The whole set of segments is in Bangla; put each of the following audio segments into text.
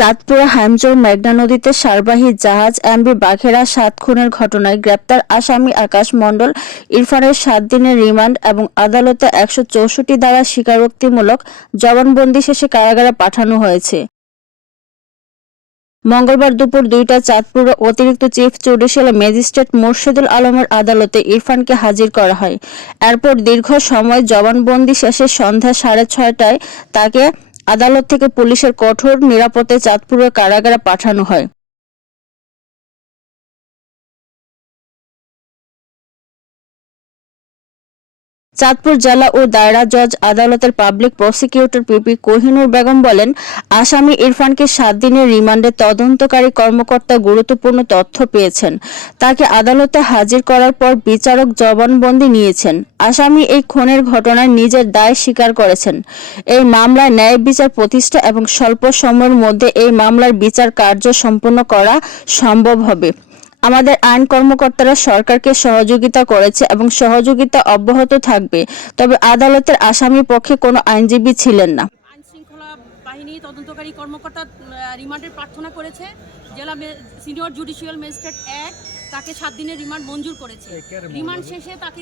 চাঁদপুরে হামজোর মেঘনা নদীতে সারবাহী জাহাজ এমভি বাঘেরা ৭ খুনের ঘটনায় গ্রেপ্তার আসামি আকাশ মণ্ডল ইরফানের ৭ দিনের রিমান্ড এবং আদালতে ১৬৪ ধারা স্বীকারোক্তিমূলক জবানবন্দি শেষে কারাগারে পাঠানো হয়েছে। মঙ্গলবার দুপুর ২টায় চাঁদপুরের অতিরিক্ত চিফ জুডিশিয়াল ম্যাজিস্ট্রেট মোর্শেদুল আলমের আদালতে ইরফানকে হাজির করা হয়। এরপর দীর্ঘ সময় জবানবন্দি শেষে সন্ধ্যা ৬:৩০টায় তাকে আদালত থেকে পুলিশের কঠোর নিরাপত্তায় চাঁদপুরের কারাগারে পাঠানো হয়। চাঁদপুর জেলা ও দায়রা জজ আদালতের public prosecutor PP Kohinoor Begum বলেন, আসামি ইরফানকে ৭ দিনের রিমান্ডে তদন্তকারী কর্মকর্তা গুরুত্বপূর্ণ তথ্য পেয়েছেন। তাকে আদালতে হাজির করার পর বিচারক জবানবন্দি নিয়েছেন। আসামি এই খুনের ঘটনায় নিজের দায় স্বীকার করেছেন। এই মামলায় ন্যায় বিচার প্রতিষ্ঠা এবং স্বল্প সময়ের মধ্যে এই মামলার বিচার কার্য সম্পন্ন করা সম্ভব হবে। আমাদের আইন কর্মকর্তারা সরকারকে সহযোগিতা করেছে এবং সহযোগিতা অব্যাহত থাকবে। তবে আদালতের আসামি পক্ষে কোনো আইনজীবী ছিলেন না। আইন শৃঙ্খলা বাহিনী তদন্তকারী কর্মকর্তা রিমান্ডের প্রার্থনা করেছে। জেলা সিনিয়র জুডিশিয়াল ম্যাজিস্ট্রেট ১ তাকে ৭ দিনের রিমান্ড মঞ্জুর করেছে। রিমান্ড শেষে তার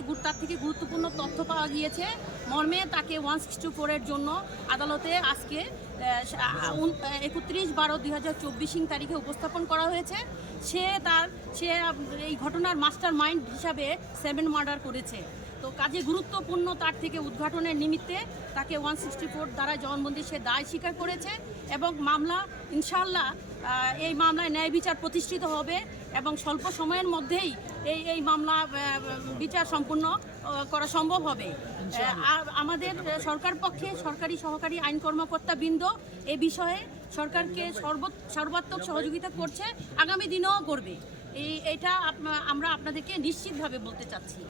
থেকে গুরুত্বপূর্ণ তথ্য পাওয়া গিয়েছে মর্মে তাকে 164-এর জন্য আদালতে আজকে 31/12/2024 তারিখে উপস্থাপন করা হয়েছে। সে এই ঘটনার মাস্টার মাইন্ড হিসাবে 7 মার্ডার করেছে। তো কাজে গুরুত্বপূর্ণ তার থেকে উদ্ঘাটনের নিমিত্তে তাকে 164 দ্বারা জবানবন্দি সে দায় স্বীকার করেছে এবং মামলা ইনশাআল্লাহ এই মামলায় ন্যায় বিচার প্রতিষ্ঠিত হবে এবং স্বল্প সময়ের মধ্যেই এই মামলা বিচার সম্পূর্ণ করা সম্ভব হবে। আমাদের সরকার পক্ষে সহকারী আইন কর্মকর্তা বৃন্দ এ বিষয়ে সরকারকে সর্বাত্মক সহযোগিতা করছে, আগামী দিনেও করবে। এটা আমরা আপনাদেরকে নিশ্চিতভাবে বলতে চাচ্ছি।